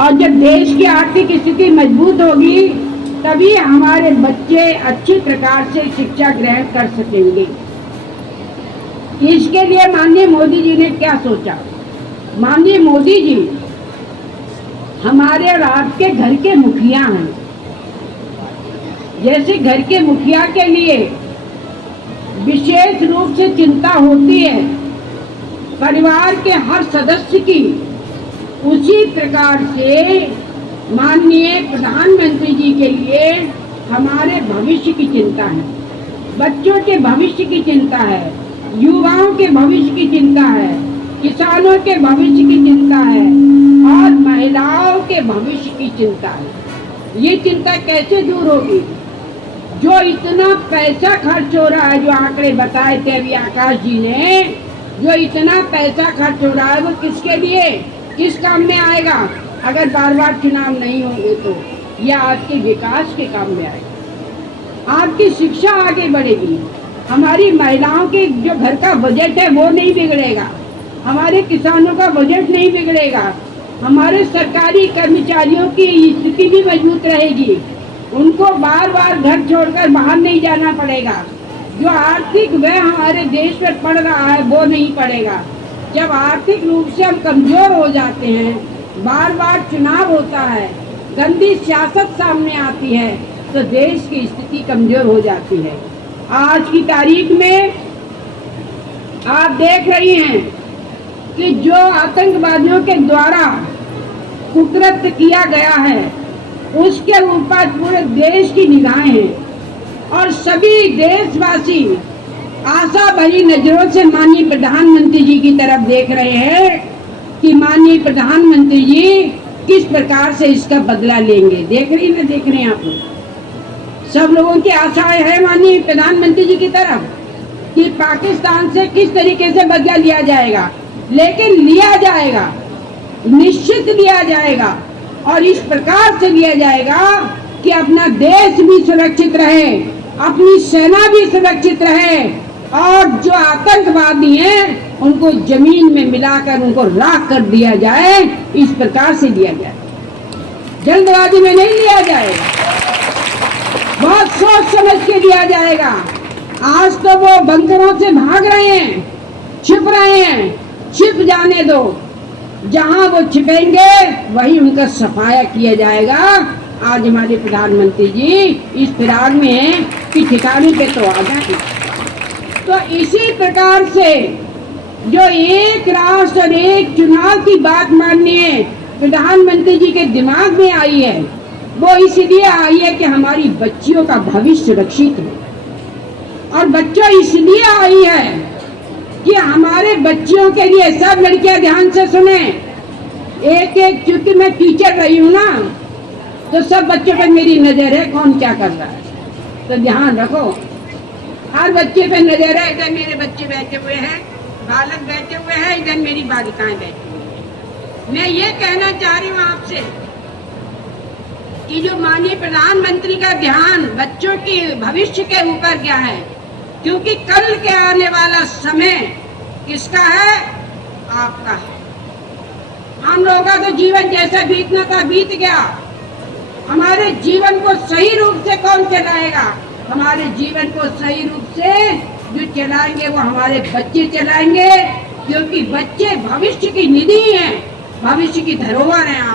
और जब देश की आर्थिक स्थिति मजबूत होगी तभी हमारे बच्चे अच्छी प्रकार से शिक्षा ग्रहण कर सकेंगे। इसके लिए माननीय मोदी जी ने क्या सोचा? माननीय मोदी जी हमारे और आपके घर के मुखिया हैं। जैसे घर के मुखिया के लिए विशेष रूप से चिंता होती है परिवार के हर सदस्य की, उसी प्रकार से माननीय प्रधानमंत्री जी के लिए हमारे भविष्य की चिंता है, बच्चों के भविष्य की चिंता है, युवाओं के भविष्य की चिंता है, किसानों के भविष्य की चिंता है और महिलाओं के भविष्य की चिंता है। ये चिंता कैसे दूर होगी? जो इतना पैसा खर्च हो रहा है, जो आंकड़े बताए थे अभी आकाश जी ने, जो इतना पैसा खर्च हो रहा है वो किसके लिए, किस काम में आएगा? अगर बार बार चुनाव नहीं होंगे तो यह आपके विकास के काम में आएगा, आपकी शिक्षा आगे बढ़ेगी, हमारी महिलाओं के जो घर का बजट है वो नहीं बिगड़ेगा, हमारे किसानों का बजट नहीं बिगड़ेगा, हमारे सरकारी कर्मचारियों की स्थिति भी मजबूत रहेगी, उनको बार बार घर छोड़कर बाहर नहीं जाना पड़ेगा, जो आर्थिक व्यय हमारे देश में पड़ रहा है वो नहीं पड़ेगा। जब आर्थिक रूप से हम कमजोर हो जाते हैं, बार बार चुनाव होता है, गंदी सियासत सामने आती है तो देश की स्थिति कमजोर हो जाती है। आज की तारीख में आप देख रही हैं कि जो आतंकवादियों के द्वारा कुकृत्य किया गया है उसके ऊपर पूरे देश की निगाहें हैं और सभी देशवासी आशा भरी नजरों से माननीय प्रधानमंत्री जी की तरफ देख रहे हैं कि माननीय प्रधानमंत्री जी किस प्रकार से इसका बदला लेंगे। देख रहे हैं आप लोग, सब लोगों की आशाएं हैं माननीय प्रधानमंत्री जी की तरफ कि पाकिस्तान से किस तरीके से बदला लिया जाएगा, लेकिन लिया जाएगा, निश्चित लिया जाएगा और इस प्रकार से लिया जाएगा कि अपना देश भी सुरक्षित रहे, अपनी सेना भी सुरक्षित रहे और जो आतंकवादी हैं उनको जमीन में मिलाकर उनको राख कर दिया जाए। इस प्रकार से लिया जाए, जल्दबाजी में नहीं लिया जाएगा, बहुत सोच समझ के लिया जाएगा। आज तो वो बंकरों से भाग रहे हैं, छिप रहे हैं, छिप जाने दो, जहां वो छिपेंगे वही उनका सफाया किया जाएगा। आज हमारे प्रधानमंत्री जी इस फिराक में हैं कि ठिकाने पे तो आ जाए। तो इसी प्रकार से जो एक राष्ट्र और एक चुनाव की बात माननीय प्रधानमंत्री जी के दिमाग में आई है, वो इसलिए आई है कि हमारी बच्चियों का भविष्य सुरक्षित हो और बच्चों इसलिए आई है कि हमारे बच्चियों के लिए, सब लड़कियां ध्यान से सुने, एक एक, चूंकि मैं टीचर रही हूँ ना तो सब बच्चों पर मेरी नजर है कौन क्या कर रहा है, तो ध्यान रखो, हर बच्चे पे नजर है। इधर मेरे बच्चे बैठे हुए हैं, बालक बैठे हुए हैं, इधर मेरी बालिकाएं बैठी हुई हैं। मैं ये कहना चाह रही हूँ आपसे कि जो माननीय प्रधानमंत्री का ध्यान बच्चों के भविष्य के ऊपर क्या है, क्योंकि कल के आने वाला समय किसका है? आपका है। हम लोगों का तो जीवन जैसा बीतना था बीत गया, हमारे जीवन को सही रूप से कौन चलाएगा? हमारे जीवन को सही रूप से जो चलाएंगे वो हमारे बच्चे चलाएंगे, क्योंकि बच्चे भविष्य की निधि हैं, भविष्य की धरोहर हैं।